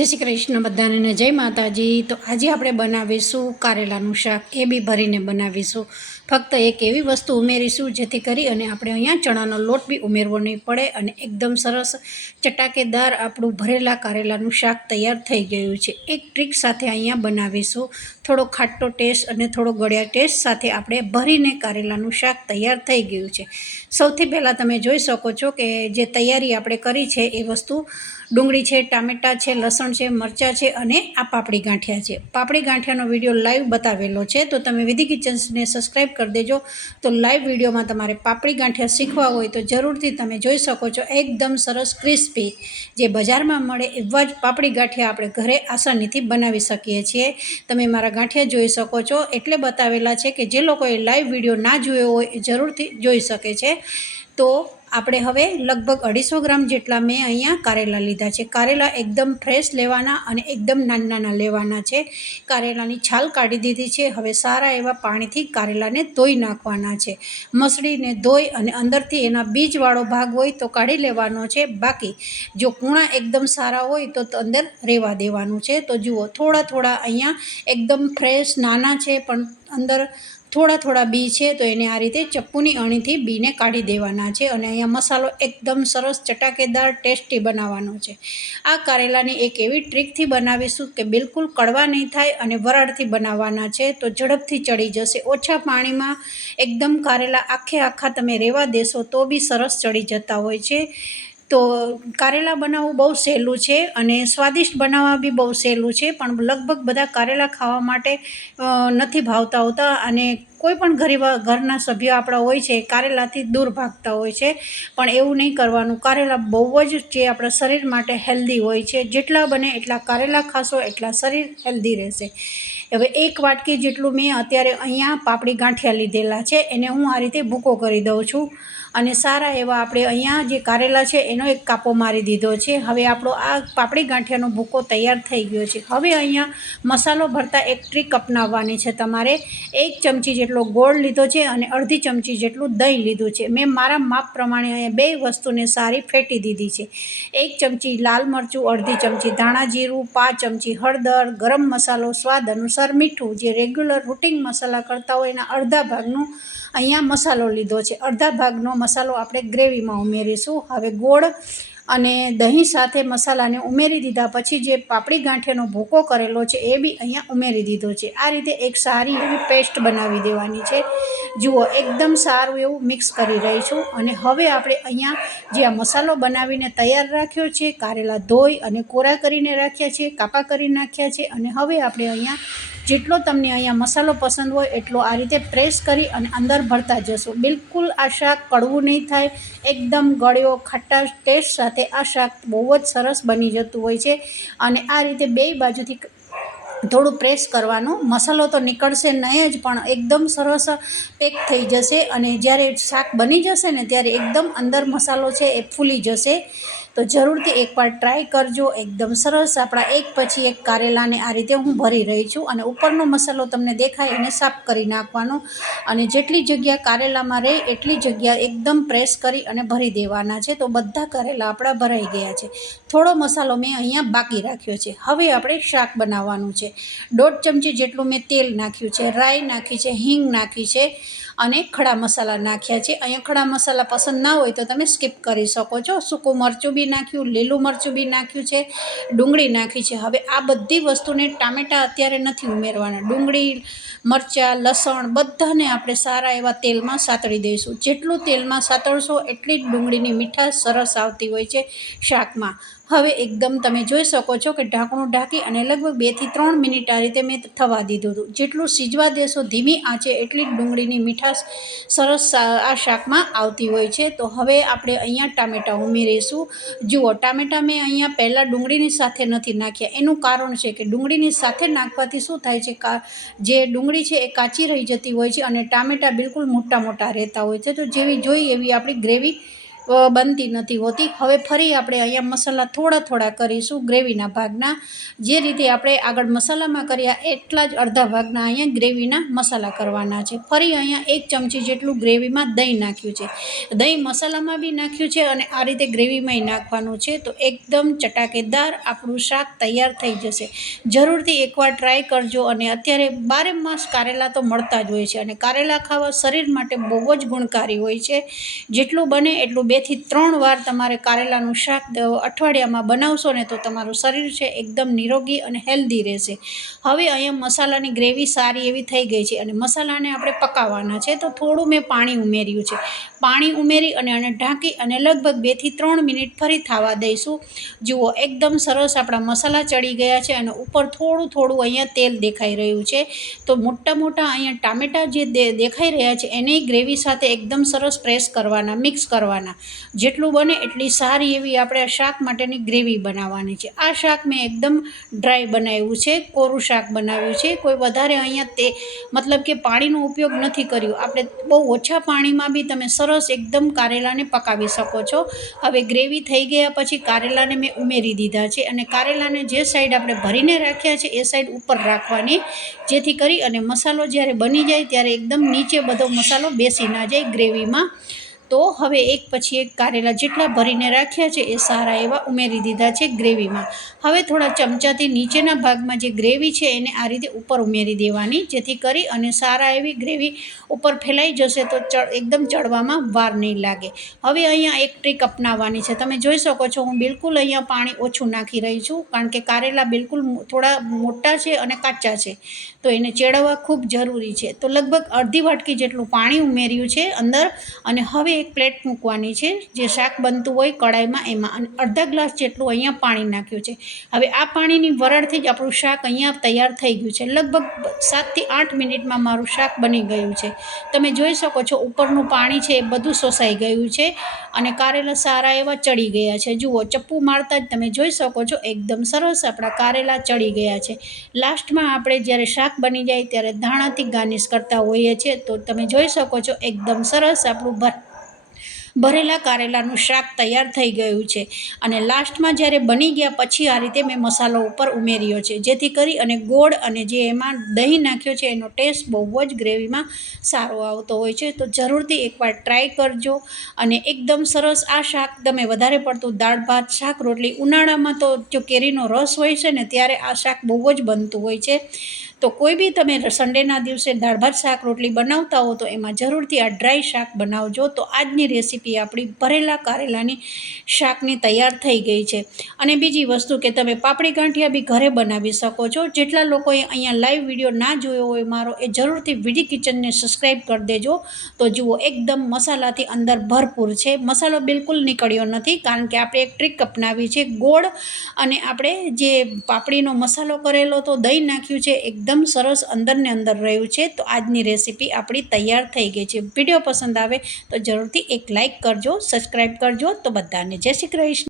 जय श्री कृष्ण बधाने ने जय माताजी। तो आज આપણે બનાવીશું કારેલાનું શાક, એ બી ભરીને બનાવીશું। ફક્ત એક એવી વસ્તુ ઉમેરીશું જેથી કરી અને આપણે અહીંયા ચણાનો લોટ બી ઉમેરવો નહીં પડે અને એકદમ સરસ ચટાકેદાર આપણું ભરેલા કારેલાનું શાક તૈયાર થઈ ગયું છે। એક ટ્રીક સાથે અહીંયા બનાવીશું, થોડો ખાટો ટેસ્ટ અને થોડો ગળ્યા ટેસ્ટ સાથે આપણે ભરીને કારેલાનું શાક તૈયાર થઈ ગયું છે। સૌથી પહેલાં તમે જોઈ શકો છો કે જે તૈયારી આપણે કરી છે એ વસ્તુ ડુંગળી છે, ટામેટાં છે, લસણ છે, મરચાં છે અને આ પાપડી ગાંઠિયા છે। પાપડી ગાંઠિયાનો વિડીયો લાઈવ બતાવેલો છે, તો તમે વિધિ કિચન્સને સબસ્ક્રાઈબ કરી દેજો। તો લાઈવ વિડીયોમાં તમારે પાપડી ગાંઠિયા શીખવા હોય તો જરૂરથી તમે જોઈ શકો છો। એકદમ સરસ ક્રિસ્પી જે બજારમાં મળે એવા જ પાપડી ગાંઠિયા આપણે ઘરે આસાનીથી બનાવી શકીએ છીએ। તમે મારા ગાંઠિયા જોઈ શકો છો, એટલે બતાવેલા છે કે જે લોકોએ લાઈવ વિડીયો ના જોયો હોય એ જરૂરથી જોઈ શકે છે। તો આપણે હવે લગભગ 250 ગ્રામ જેટલા મેં અહીંયા કારેલા લીધા છે। કારેલા એકદમ ફ્રેશ લેવાના અને એકદમ નાના લેવાના છે। કારેલાની છાલ કાઢી દીધી છે। હવે સારા એવા પાણીથી કારેલાને ધોઈ નાખવાના છે। મસળીને ધોઈ અને અંદરથી એના બીજવાળો ભાગ હોય તો કાઢી લેવાનો છે। બાકી જો કૂણા એકદમ સારા હોય તો અંદર રહેવા દેવાનું છે। તો જુઓ, થોડા અહીંયા એકદમ ફ્રેશ નાના છે પણ અંદર થોડા બી છે, તો એને આ રીતે ચપ્પુની અણીથી બીને કાઢી દેવાના છે। અને અહીંયા મસાલો એકદમ સરસ ચટાકેદાર ટેસ્ટી બનાવવાનો છે। આ કારેલાની એક એવી ટ્રીકથી બનાવીશું કે બિલકુલ કડવા નહીં થાય અને વરાળથી બનાવવાના છે, તો ઝડપથી ચડી જશે। ઓછા પાણીમાં એકદમ કારેલા આખા તમે રહેવા દેશો તો બી સરસ ચડી જતા હોય છે। તો કારેલા બનાવવું બહુ સહેલું છે અને સ્વાદિષ્ટ બનાવવા બી બહુ સહેલું છે, પણ લગભગ બધા કારેલા ખાવા માટે નથી ભાવતા હોતા અને કોઈ પણ ઘરના સભ્યો આપણા હોય છે કારેલાથી દૂર ભાગતા હોય છે, પણ એવું નહીં કરવાનું। કારેલા બહુ જ જે આપણા શરીર માટે હેલ્ધી હોય છે, જેટલા બને એટલા કારેલા ખાશો એટલા શરીર હેલ્ધી રહેશે। હવે એક વાટકી જેટલું મેં અત્યારે અહીંયા પાપડી ગાંઠિયા લીધેલા છે, એને હું આ રીતે ભૂકો કરી દઉં છું અને સારા એવા આપણે અહીંયા જે કારેલા છે એનો એક કાપો મારી દીધો છે। હવે આપણો આ પાપડી ગાંઠિયાનો ભૂકો તૈયાર થઈ ગયો છે। હવે અહીંયા મસાલો ભરતા એક ટ્રીક અપનાવવાની છે તમારે। 1 ચમચી જેટલો ગોળ લીધો છે અને અડધી ચમચી જેટલું દહીં લીધું છે। મેં મારા માપ પ્રમાણે અહીંયા બે વસ્તુને સારી ફેટી દીધી છે। 1 ચમચી લાલ મરચું, અડધી ચમચી ધાણા જીરું, 5 ચમચી હળદર, ગરમ મસાલો, સ્વાદ અનુસાર મીઠું, જે રેગ્યુલર રૂટિન મસાલા કરતા હોય એના અડધા ભાગનું અહીંયા મસાલો લીધો છે। અડધા ભાગનો મસાલો આપણે ગ્રેવીમાં ઉમેરીશું। હવે ગોળ અને દહીં સાથે મસાલાને ઉમેરી દીધા પછી જે પાપડી ગાંઠિયાનો ભૂકો કરેલો છે એ બી અહીંયા ઉમેરી દીધો છે। આ રીતે એક સારી એવી પેસ્ટ બનાવી દેવાની છે। જુઓ, એકદમ સારું એવું મિક્સ કરી રહી છું અને હવે આપણે અહીંયા જે આ મસાલો બનાવીને તૈયાર રાખ્યો છે, કારેલા ધોઈ અને કોરા કરીને રાખ્યા છે, કાપા કરી નાખ્યા છે અને હવે આપણે અહીંયા જેટલો તમને અહીંયા મસાલો પસંદ હોય એટલો આ રીતે પ્રેસ કરી અને અંદર ભરતા જશો। બિલકુલ આ શાક કડવું નહીં થાય, એકદમ ગળ્યો ખટ્ટા ટેસ્ટ સાથે આ શાક બહુ જ સરસ બની જતું હોય છે। અને આ રીતે બે બાજુથી થોડું પ્રેસ કરવાનું, મસાલો તો નીકળશે નહીં જ પણ એકદમ સરસ પેક થઈ જશે અને જ્યારે શાક બની જશે ને ત્યારે એકદમ અંદર મસાલો છે એ ફૂલી જશે। તો જરૂરથી એકવાર ટ્રાય કરજો। એકદમ સરસ આપણા એક પછી એક કારેલાને આ રીતે હું ભરી રહી છું અને ઉપરનો મસાલો તમને દેખાય એને સાફ કરી નાખવાનો અને જેટલી જગ્યા કારેલામાં રહે એટલી જગ્યા એકદમ પ્રેસ કરી અને ભરી દેવાના છે। તો બધા કારેલા આપણા ભરાઈ ગયા છે। થોડો મસાલો મેં અહીંયા બાકી રાખ્યો છે। હવે આપણે શાક બનાવવાનું છે। 1.5 ચમચી જેટલું મેં તેલ નાખ્યું છે, રાઈ નાખી છે, હિંગ નાખી છે અને ખડા મસાલા નાખ્યા છે। અહીંયા ખડા મસાલા પસંદ ના હોય તો તમે સ્કીપ કરી શકો છો। સૂકું મરચું બી નાખ્યું, લીલું મરચું બી નાખ્યું છે, ડુંગળી નાખી છે। હવે આ બધી વસ્તુને ટામેટાં અત્યારે નથી ઉમેરવાના, ડુંગળી, મરચાં, લસણ બધાને આપણે સારા એવા તેલમાં સાતળી દઈશું। જેટલું તેલમાં સાતળશો એટલી જ ડુંગળીની મીઠાશ સરસ આવતી હોય છે શાકમાં। હવે એકદમ તમે જોઈ શકો છો કે ઢાંકણું ઢાંકી અને લગભગ 2 થી 3 મિનિટ આ રીતે મેં થવા દીધું હતું। જેટલું સીજવા દેશો ધીમી આંચે એટલી જ ડુંગળીની મીઠાશ સરસ આ શાકમાં આવતી હોય છે। તો હવે આપણે અહીંયા ટામેટાં ઉમેરીશું। જુઓ, ટામેટાં મેં અહીંયા પહેલાં ડુંગળીની સાથે નથી નાખ્યા, એનું કારણ છે કે ડુંગળીની સાથે નાખવાથી શું થાય છે, જે ડુંગળી છે એ કાચી રહી જતી હોય છે અને ટામેટાં બિલકુલ મોટા રહેતા હોય છે। તો જેવી જોઈએ એવી આપણી ગ્રેવી બનતી નથી હોતી. હવે ફરી આપણે અહીંયા મસાલા થોડા થોડા કરીશું ગ્રેવીના ભાગના. જે રીતે આપણે આગળ મસાલામાં કર્યા એટલા જ અડધા ભાગના અહીંયા ગ્રેવીના મસાલા કરવાના છે. ફરી અહીંયા 1 ચમચી જેટલું ગ્રેવીમાં દહીં નાખ્યું છે. દહીં મસાલામાં બી નાખ્યું છે અને આ રીતે ગ્રેવીમાંય નાખવાનું છે. તો એકદમ ચટાકેદાર આપણું શાક તૈયાર થઈ જશે. જરૂરથી એકવાર ટ્રાય કરજો. અને અત્યારે 12 માસ કારેલા તો મળતા જ હોય છે અને કારેલા ખાવા શરીર માટે બહુ જ ગુણકારી હોય છે. જેટલું બને એટલું 2 થી 3 વાર તમારે કારેલાનું શાક અઠવાડિયામાં બનાવશો ને તો તમારું શરીર છે એકદમ નિરોગી અને હેલ્ધી રહેશે. હવે અહીંયા મસાલાની ગ્રેવી સારી એવી થઈ ગઈ છે અને મસાલાને આપણે પકાવવાના છે. તો થોડું મેં પાણી ઉમેર્યું છે. પાણી ઉમેરી અને આને ઢાંકી અને લગભગ 2 થી 3 મિનિટ ફરી થવા દઈશું. જુઓ એકદમ સરસ આપણા મસાલા ચડી ગયા છે અને ઉપર થોડું થોડું અહીંયા તેલ દેખાઈ રહ્યું છે. તો મોટા મોટા અહીંયા ટામેટાં જે દેખાઈ રહ્યા છે એને ગ્રેવી સાથે એકદમ સરસ પ્રેસ કરવાના, મિક્સ કરવાના. જેટલું બને એટલી સારી એવી આપણે શાક માટેની ગ્રેવી બનાવવાની છે. આ શાક મેં એકદમ ડ્રાય બનાવ્યું છે, કોરું શાક બનાવ્યું છે. કોઈ વધારે અહીંયા મતલબ કે પાણીનો ઉપયોગ નથી કર્યો. આપણે બહુ ઓછા પાણીમાં બી તમે સરસ એકદમ કારેલાને પકાવી શકો છો. હવે ગ્રેવી થઈ ગયા પછી કારેલાને મેં ઉમેરી દીધા છે અને કારેલાને જે સાઈડ આપણે ભરીને રાખ્યા છે એ સાઈડ ઉપર રાખવાની, જેથી કરી અને મસાલો જ્યારે બની જાય ત્યારે એકદમ નીચે બધો મસાલો બેસી ના જાય ગ્રેવીમાં. તો હવે એક પછી એક કારેલા જેટલા ભરીને રાખ્યા છે એ સારા એવા ઉમેરી દીધા છે ગ્રેવીમાં. હવે થોડા ચમચાથી નીચેના ભાગમાં જે ગ્રેવી છે એને આ રીતે ઉપર ઉમેરી દેવાની, જેથી કરી અને સારા એવી ગ્રેવી ઉપર ફેલાઈ જશે તો એકદમ ચડવામાં વાર નહીં લાગે. હવે અહીંયા એક ટ્રીક અપનાવવાની છે. તમે જોઈ શકો છો હું બિલકુલ અહીંયા પાણી ઓછું નાખી રહી છું, કારણ કે કારેલા બિલકુલ થોડા મોટા છે અને કાચા છે, તો એને ચેડવવા ખૂબ જરૂરી છે. તો લગભગ અડધી વાટકી જેટલું પાણી ઉમેર્યું છે અંદર. અને હવે એક પ્લેટ મૂકવાની છે જે શાક બનતું હોય કડાઈમાં એમાં, અને અડધા ગ્લાસ જેટલું અહીંયા પાણી નાખ્યું છે. હવે આ પાણીની વરાળથી જ આપણું શાક અહીંયા તૈયાર થઈ ગયું છે. લગભગ 7 થી 8 મિનિટમાં મારું શાક બની ગયું છે. તમે જોઈ શકો છો ઉપરનું પાણી છે એ બધું શોષાઈ ગયું છે અને કારેલા સારા એવા ચડી ગયા છે. જુઓ ચપ્પુ મારતા જ તમે જોઈ શકો છો એકદમ સરસ આપણા કારેલા ચડી ગયા છે. લાસ્ટમાં આપણે જ્યારે શાક બની જાય ત્યારે ધાણાથી ગાર્નિશ કરતા હોઈએ છીએ. તો તમે જોઈ શકો છો એકદમ સરસ આપણું ભરેલા કારેલાનું શાક તૈયાર થઈ ગયું છે. અને લાસ્ટમાં જ્યારે બની ગયા પછી આ રીતે મેં મસાલો ઉપર ઉમેર્યો છે, જેથી કરી અને ગોળ અને જે એમાં દહીં નાખ્યો છે એનો ટેસ્ટ બહુ જ ગ્રેવીમાં સારો આવતો હોય છે. તો જરૂરથી એકવાર ટ્રાય કરજો. અને એકદમ સરસ આ શાક તમે વધારે પડતું દાળ ભાત, શાક, રોટલી, ઉનાળામાં તો જો કેરીનો રસ હોય છે ને ત્યારે આ શાક બહુ જ બનતું હોય છે. તો કોઈ બી તમે સન્ડેના દિવસે દાળ ભાત, શાક, રોટલી બનાવતા હો તો એમાં જરૂરથી આ ડ્રાય શાક બનાવજો. તો આજની રેસીપી આપણી ભરેલા કારેલાની શાકની તૈયાર થઈ ગઈ છે. અને બીજી વસ્તુ કે તમે પાપડી ગાંઠિયા બી ઘરે બનાવી શકો છો. જેટલા લોકોએ અહીંયા લાઈવ વિડીયો ના જોયો હોય મારો, એ જરૂરથી વીડી કિચનને સબસ્ક્રાઈબ કરી દેજો. તો જુઓ એકદમ મસાલાથી અંદર ભરપૂર છે. મસાલો બિલકુલ નીકળ્યો નથી, કારણ કે આપણે એક ટ્રીક અપનાવી છે. ગોળ અને આપણે જે પાપડીનો મસાલો કરેલો તો દહીં નાખ્યું છે, એકદમ સરસ અંદરને અંદર રહ્યું છે. તો આજની રેસીપી આપણી તૈયાર થઈ ગઈ છે. વિડીયો પસંદ આવે તો જરૂરથી એક લાઈક કરજો, સબસ્ક્રાઈબ કરજો. તો બધાને જય શ્રી કૃષ્ણ.